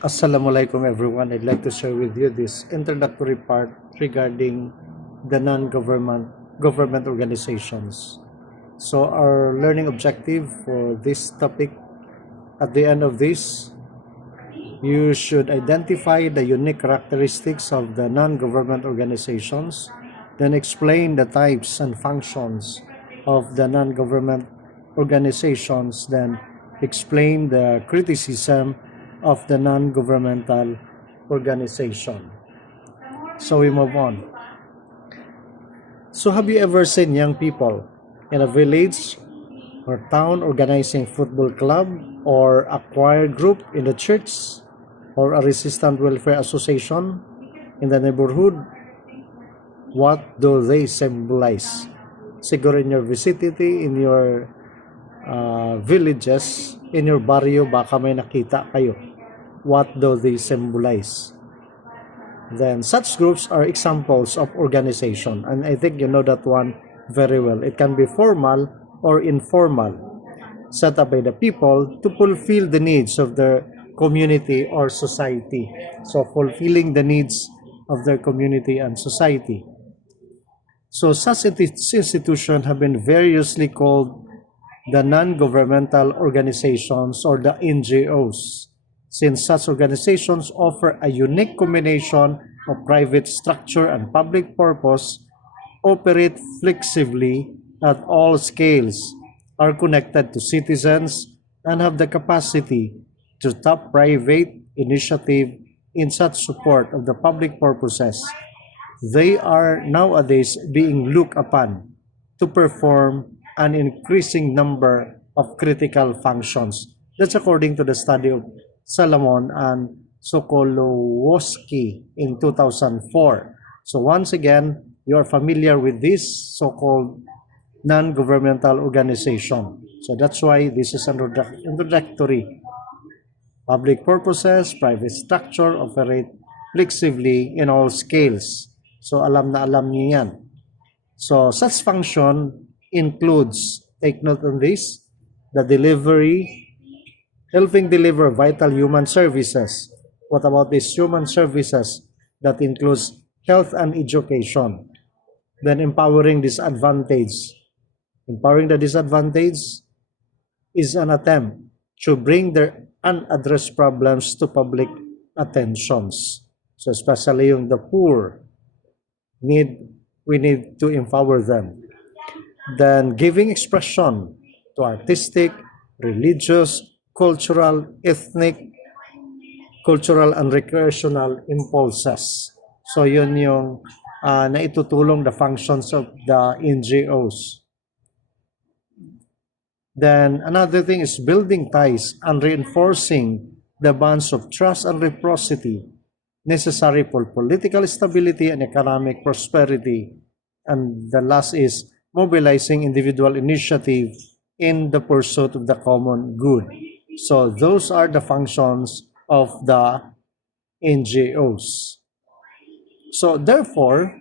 Assalamualaikum everyone. I'd like to share with you this introductory part regarding the non-government organizations. So our learning objective for this topic, at the end of this, you should identify the unique characteristics of the non-government organizations, then explain the types and functions of the non-government organizations, then explain the criticism of the non-governmental organization. So we move on. So have you ever seen young people in a village or town organizing football club or a choir group in the church or a resistant welfare association in the neighborhood? What do they symbolize? Siguro in your vicinity, in your villages, in your barrio, baka may nakita kayo. What do they symbolize? Then such groups are examples of organization, and I think you know that one very well. It can be formal or informal, set up by the people to fulfill the needs of their community or society. So fulfilling the needs of their community and society. So such institutions have been variously called the non-governmental organizations or the NGOs, since such organizations offer a unique combination of private structure and public purpose, operate flexibly at all scales, are connected to citizens, and have the capacity to tap private initiative in such support of the public purposes. They are nowadays being looked upon to perform an increasing number of critical functions. That's according to the study of Salomon and Sokolowski in 2004. So once again, you are familiar with this so-called non-governmental organization. So that's why this is introductory. Public purposes, private structure operate flexibly in all scales. So alam na alam niyo yan. So such function includes, take note on this, the delivery, helping deliver vital human services. What about these human services? That includes health and education. Then empowering disadvantaged. Empowering the disadvantaged is an attempt to bring their unaddressed problems to public attentions. So especially yung the poor, we need to empower them. Then giving expression to artistic, religious, cultural, ethnic, cultural and recreational impulses. So yun yung naitutulong the functions of the NGOs. Then another thing is building ties and reinforcing the bonds of trust and reciprocity necessary for political stability and economic prosperity. And the last is mobilizing individual initiative in the pursuit of the common good. So those are the functions of the NGOs. So therefore,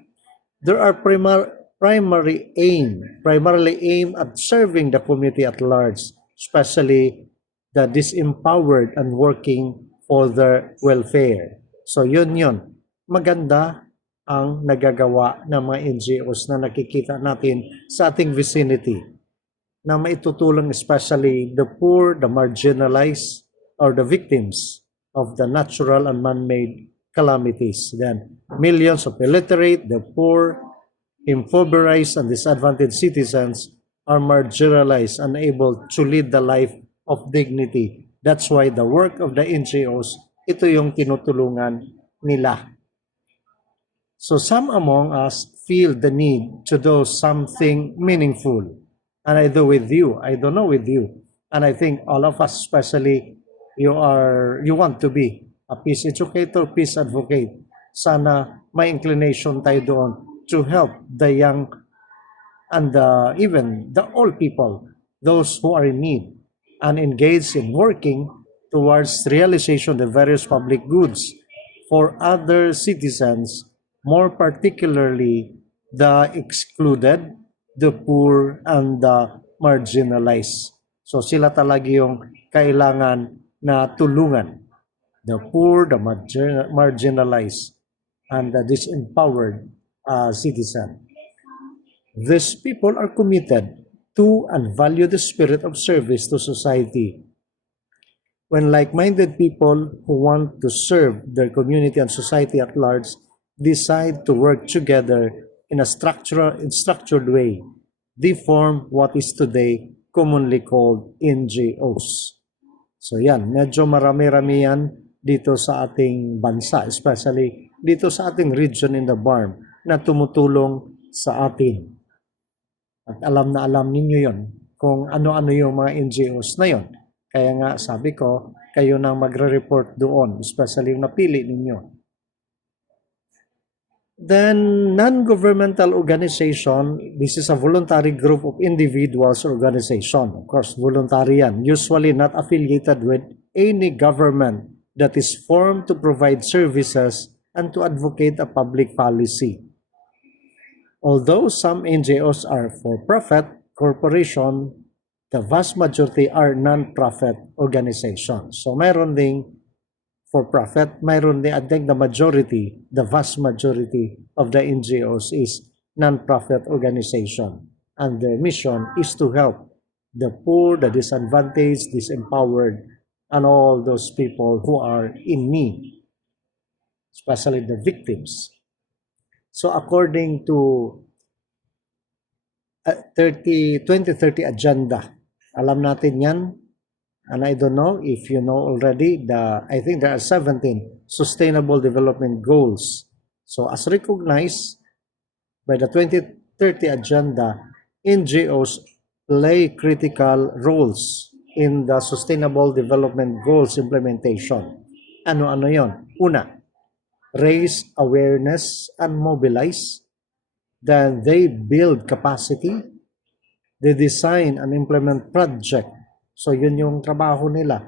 there are primarily aim at serving the community at large, especially the disempowered and working for their welfare. So yun. Maganda ang nagagawa ng mga NGOs na nakikita natin sa ating vicinity na maitutulong especially the poor, the marginalized, or the victims of the natural and man-made calamities. Then millions of illiterate, the poor, impoverished, and disadvantaged citizens are marginalized, unable to lead the life of dignity. That's why the work of the NGOs, ito yung tinutulungan nila. So some among us feel the need to do something meaningful. And I do with you. I don't know with you. And I think all of us, especially you want to be a peace educator, peace advocate. Sana may inclination tayo doon to help the young and even the old people, those who are in need, and engage in working towards realization of the various public goods for other citizens, more particularly the excluded, the poor, and the marginalized. So sila talaga yung kailangan na tulungan. the poor, the marginalized, and the disempowered citizen. These people are committed to and value the spirit of service to society. When like-minded people who want to serve their community and society at large decide to work together in a structured way, they form what is today commonly called NGOs. So yan, medyo marami-rami yan dito sa ating bansa, especially dito sa ating region in the BARM na tumutulong sa atin. At alam na alam ninyo yon kung ano-ano yung mga NGOs na yon. Kaya nga sabi ko, kayo nang magre-report doon, especially yung napili ninyo. Then, non-governmental organization, this is a voluntary group of individuals or organization. Of course, voluntary yan. Usually not affiliated with any government that is formed to provide services and to advocate a public policy. Although some NGOs are for-profit corporation, the vast majority are non-profit organizations. So mayroon ding for-profit, mayroon din, I think the vast majority of the NGOs is non-profit organization. And their mission is to help the poor, the disadvantaged, disempowered, and all those people who are in need, especially the victims. So according to 2030 agenda, alam natin yan, and I don't know if you know already, I think there are 17 Sustainable Development Goals. So as recognized by the 2030 agenda, NGOs play critical roles in the Sustainable Development Goals implementation. Ano-ano yon? Una, raise awareness and mobilize. Then they build capacity. They design and implement project. So yun yung trabaho nila,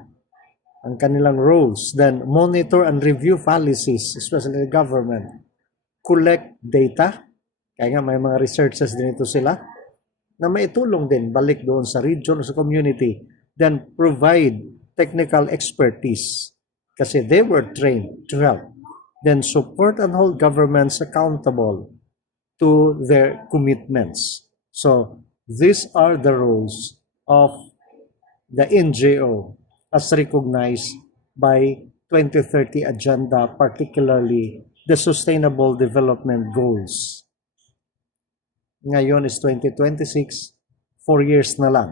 ang kanilang roles. Then monitor and review policies, especially the government. Collect data. Kaya nga may mga researchers din ito sila na maitulong din balik doon sa region o sa community. Then provide technical expertise kasi they were trained to help. Then support and hold governments accountable to their commitments. So these are the roles of the NGO as recognized by 2030 agenda, particularly the Sustainable Development Goals. Ngayon is 2026, 4 years na lang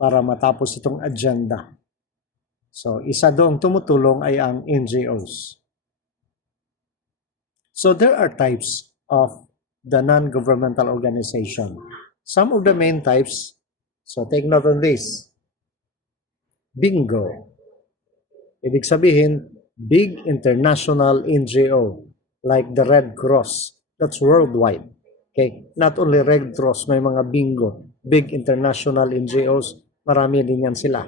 para matapos itong agenda. So isa doong tumutulong ay ang NGOs. So there are types of the non-governmental organization. Some of the main types, so take note on this. Bingo. Ibig sabihin, big international NGO like the Red Cross. That's worldwide. Okay? Not only Red Cross, may mga bingo. Big international NGOs, marami din yan sila.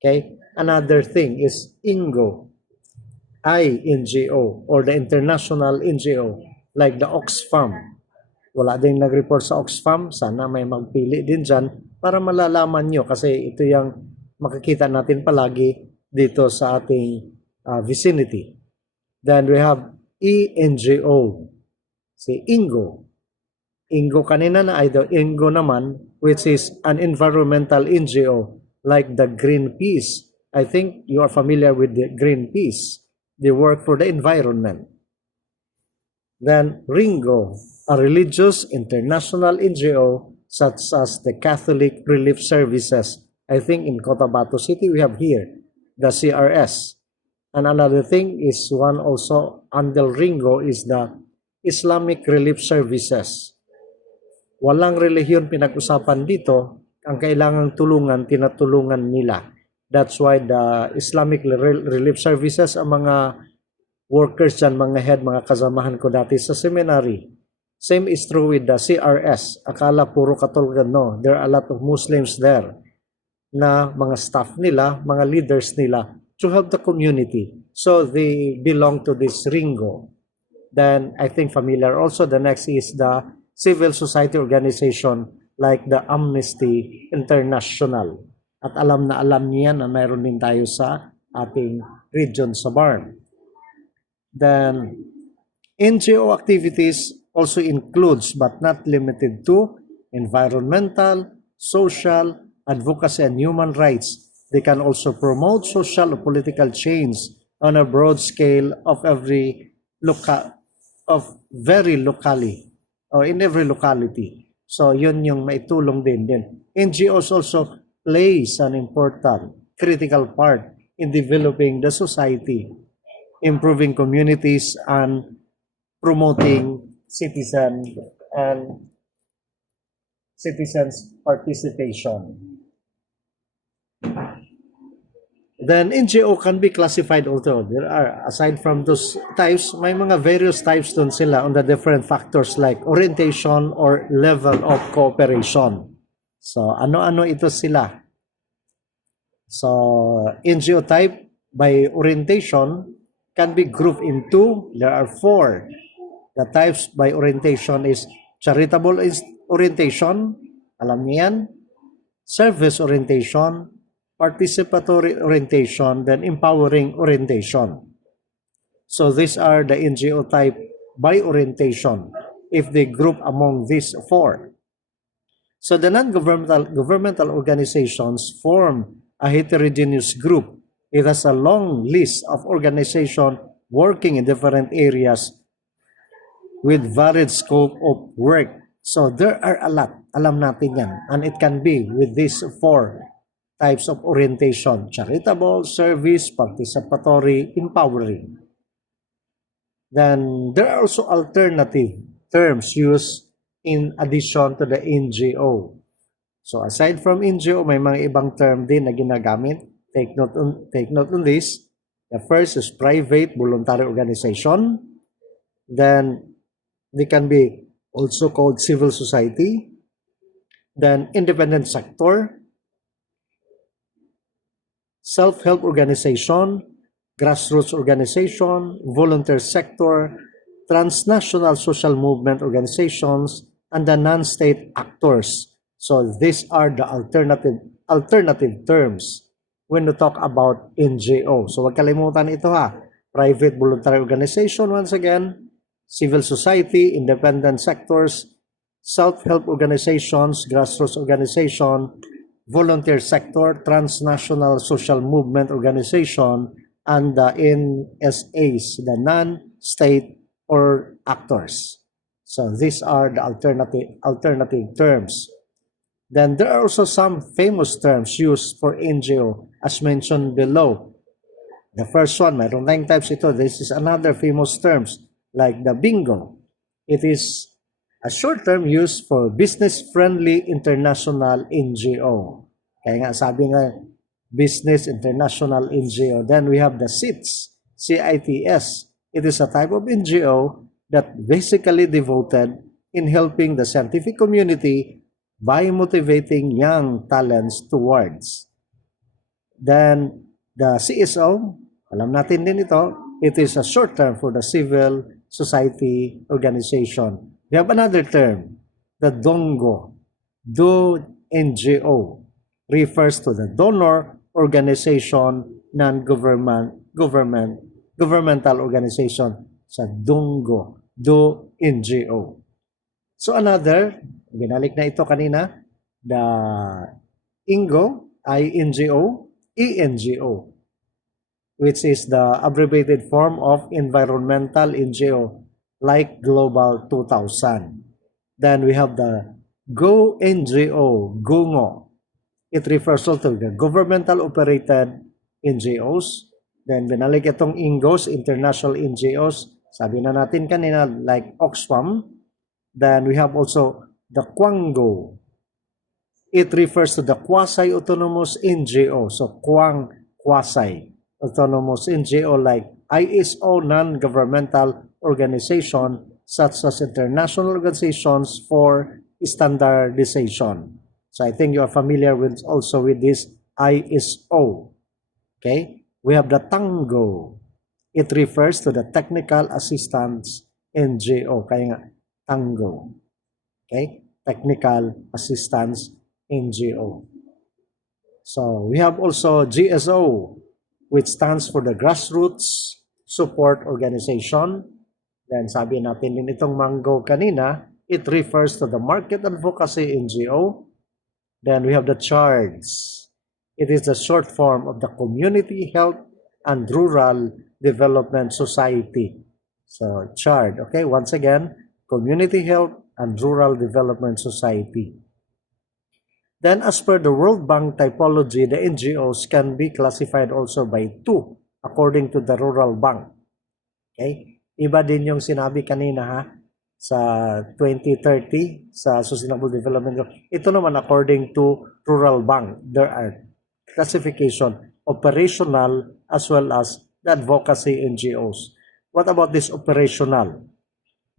Okay? Another thing is INGO. INGO or the international NGO like the Oxfam. Wala din nag-report sa Oxfam. Sana may magpili din dyan para malalaman nyo kasi ito yung makikita natin palagi dito sa ating vicinity. Then we have ENGO. Si INGO. INGO kanina na idol. INGO naman which is an environmental NGO like the Greenpeace. I think you are familiar with the Greenpeace. They work for the environment. Then RINGO, a religious international NGO such as the Catholic Relief Services. I think in Cotabato City we have here the CRS. And another thing is one also under RINGO is the Islamic Relief Services. Walang relihiyon pinag-usapan dito. Ang kailangang tulungan, tinatulungan nila. That's why the Islamic Relief Services, ang mga workers dyan, mga head, mga kasamahan ko dati sa seminary. Same is true with the CRS. Akala puro Katolgan, no. There are a lot of Muslims there na mga staff nila, mga leaders nila to help the community. So they belong to this RINGO. Then I think familiar also. The next is the civil society organization like the Amnesty International. At alam na alam niya na mayroon din tayo sa ating region sa BARM. Then, NGO activities also includes but not limited to environmental, social, advocacy, and human rights. They can also promote social or political change on a broad scale of very locally or in every locality. So yun yung maitulong din. NGOs also plays an important critical part in developing the society, improving communities, and promoting and citizens participation. Then NGO can be classified also. There are, aside from those types, may mga various types dun sila on the different factors like orientation or level of cooperation. So ano-ano ito sila? So NGO type by orientation can be grouped into, there are 4. The types by orientation is charitable orientation, alam niyo yan, service orientation, participatory orientation, then empowering orientation. So these are the NGO type by orientation if they group among these 4. So the non-governmental organizations form a heterogeneous group. It has a long list of organizations working in different areas with varied scope of work. So there are a lot. Alam natin yan. And it can be with these 4 types of orientation: charitable, service, participatory, empowering. Then there are also alternative terms used in addition to the NGO. So aside from NGO, may mga ibang term din na ginagamit. Take note on this. The first is private voluntary organization. Then they can be also called civil society. Then independent sector, self-help organization, grassroots organization, volunteer sector, transnational social movement organizations, and the non-state actors. So these are the alternative terms when we talk about NGO. So wag kalimutan ito ha. Private voluntary organization, once again, civil society, independent sectors, self-help organizations, grassroots organization, volunteer sector, transnational social movement organization, and the NSAs, the non-state or actors. So these are the alternative terms. Then there are also some famous terms used for NGO as mentioned below. The first one, mayroong 9 types ito. This is another famous terms like the bingo. It is a short term used for business-friendly international NGO. Kaya nga sabi nga, business international NGO. Then we have the CITS, CITS. It is a type of NGO that basically devoted in helping the scientific community by motivating young talents towards. Then the CSO, alam natin din ito, it is a short term for the civil society organization. We have another term, the DONGO, NGO, refers to the donor organization, governmental organization, sa DONGO, NGO. So another, binalik na ito kanina, the INGO, ENGO, which is the abbreviated form of environmental NGO, like Global 2000. Then we have the GO NGO, GONGO. It refers also to the governmental operated NGOs. Then binalik itong INGOs, international NGOs. Sabi na natin kanina, like Oxfam. Then we have also the QUANGO. It refers to the quasi-autonomous NGO. So quasi-autonomous NGO like ISO, non-governmental organization such as international organizations for standardization. So I think you are familiar with also with this ISO. Okay? We have the TANGO. It refers to the technical assistance NGO. Kaya nga, TANGO. Okay? Technical assistance NGO. So we have also GSO, which stands for the Grassroots Support Organization. Then sabi natin din itong Mango kanina, it refers to the Market Advocacy NGO. Then we have the CHARDS. It is the short form of the Community Health and Rural Development Society. So CHARD, okay, once again, Community Health and Rural Development Society. Then as per the World Bank typology, the NGOs can be classified also by two according to the Rural Bank. Okay? Iba din yung sinabi kanina ha, sa 2030 sa Sustainable Development Goals. Ito naman according to Rural Bank. There are classification, operational as well as the advocacy NGOs. What about this operational?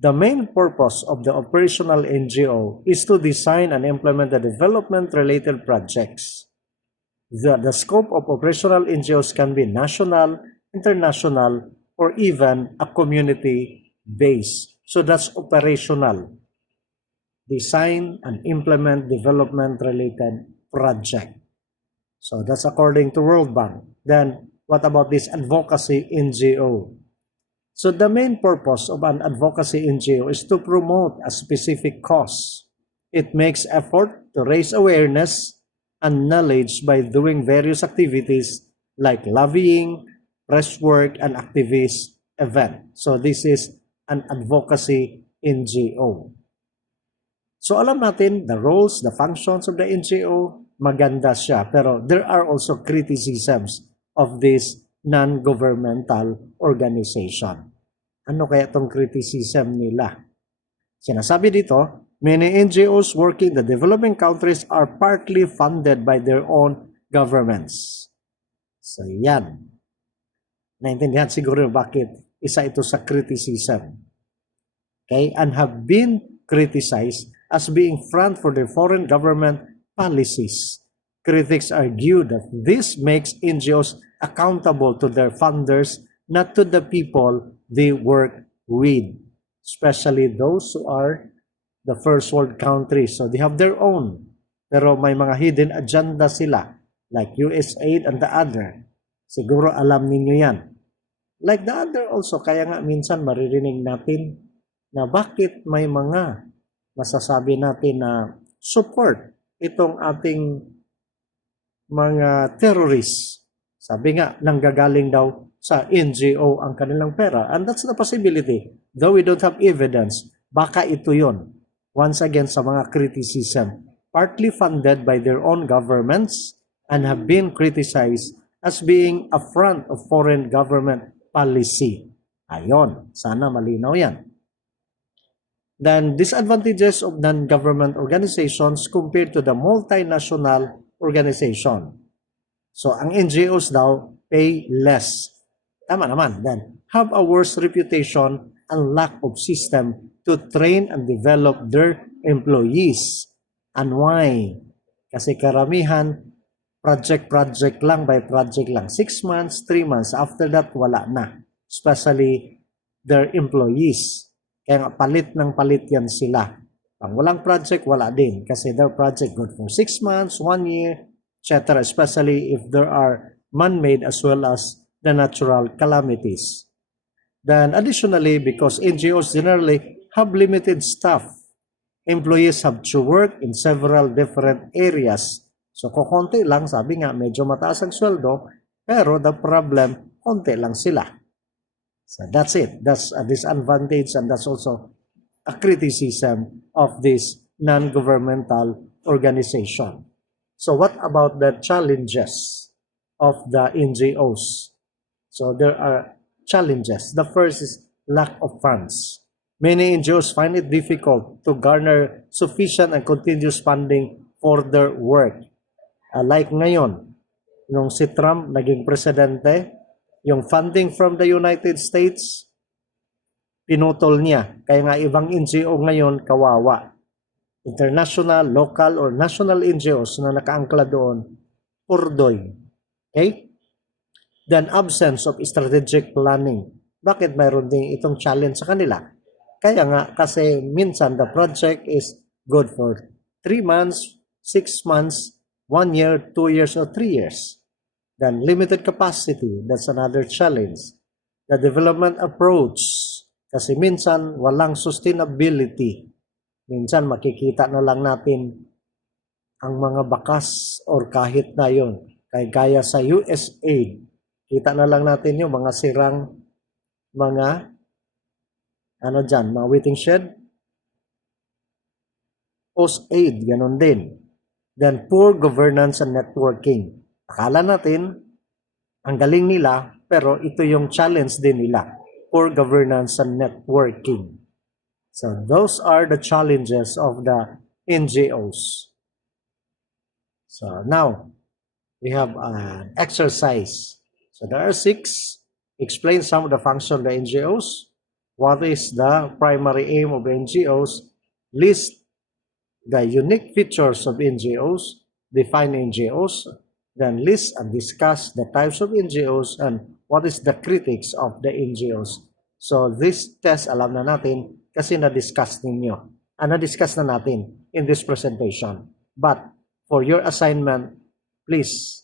The main purpose of the operational NGO is to design and implement the development-related projects. The scope of operational NGOs can be national, international, or even a community-based. So that's operational. Design and implement development-related project. So that's according to World Bank. Then, what about this advocacy NGO? So the main purpose of an advocacy NGO is to promote a specific cause. It makes effort to raise awareness and knowledge by doing various activities like lobbying, press work, and activist event. So this is an advocacy NGO. So alam natin the roles, the functions of the NGO, maganda siya. Pero there are also criticisms of this non-governmental organization. Ano kaya itong criticism nila? Sinasabi dito, many NGOs working in the developing countries are partly funded by their own governments. So yan. Naintindihan siguro bakit isa ito sa criticism. Okay? And have been criticized as being front for the foreign government policies. Critics argue that this makes NGOs accountable to their funders, not to the people they work with, especially those who are the first world countries. So they have their own, pero may mga hidden agenda sila, like USAID and the other. Siguro alam ninyo yan. Like the other also, kaya nga minsan maririnig natin na bakit may mga masasabi natin na support itong ating mga terrorists. Sabi nga, nanggagaling daw sa NGO ang kanilang pera. And that's the possibility. Though we don't have evidence, baka ito yon. Once again, sa mga criticism, partly funded by their own governments and have been criticized as being a front of foreign government policy. Ayon, sana malinaw yan. Then, disadvantages of non-government organizations compared to the multinational organization. So, ang NGOs daw pay less. Tama naman. Then, have a worse reputation and lack of system to train and develop their employees. And why? Kasi karamihan, project lang by project lang. 6 months, 3 months. After that, wala na. Especially their employees. Kaya palit ng palit yan sila. Pag walang project, wala din. Kasi their project good for 6 months, 1 year, etc. Especially if there are man-made as well as the natural calamities. Then additionally, because NGOs generally have limited staff, employees have to work in several different areas. So kukunti lang, sabi nga, medyo mataas ang sweldo, pero the problem, konti lang sila. So that's it. That's a disadvantage and that's also a criticism of this non-governmental organization. So what about the challenges of the NGOs? So there are challenges. The first is lack of funds. Many NGOs find it difficult to garner sufficient and continuous funding for their work. Like ngayon, nung si Trump naging presidente, yung funding from the United States, pinutol niya. Kaya nga ibang NGO ngayon, kawawa. International, local, or national NGOs na nakaangkla doon, purdoy. Okay? Then absence of strategic planning. Bakit mayroon din itong challenge sa kanila? Kaya nga, kasi minsan the project is good for 3 months, 6 months, 1 year, 2 years, or 3 years. Then limited capacity, that's another challenge. The development approach, kasi minsan walang sustainability. Minsan makikita na lang natin ang mga bakas or kahit na yun. Gaya sa USAID, kita na lang natin yung mga sirang mga mga waiting shed. OSAID, ganun din. Then poor governance and networking. Akala natin, ang galing nila, pero ito yung challenge din nila. Poor governance and networking. So those are the challenges of the NGOs. So now, we have an exercise. So there are 6. Explain some of the function of the NGOs. What is the primary aim of NGOs? List the unique features of NGOs, define NGOs, then list and discuss the types of NGOs and what is the critics of the NGOs. So this test, alam na natin kasi na-discuss ninyo. Na-discuss na natin in this presentation. But for your assignment, please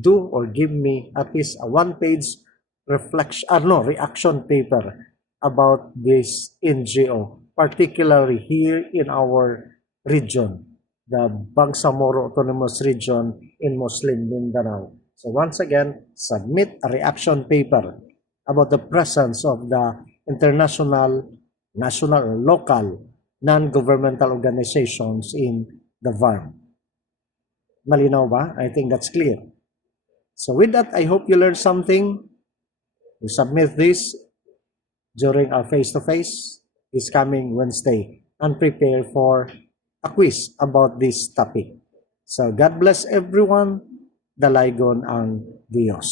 do or give me at least a 1-page reaction paper about this NGO, particularly here in our region, the Bangsamoro Autonomous Region in Muslim Mindanao. So once again, submit a reaction paper about the presence of the international, national, or local non-governmental organizations in the VARM. Malinaw ba? I think that's clear. So with that, I hope you learned something. We submit this during our face-to-face this coming Wednesday and prepare for a quiz about this topic. So God bless everyone. Dalaygon ang Diyos.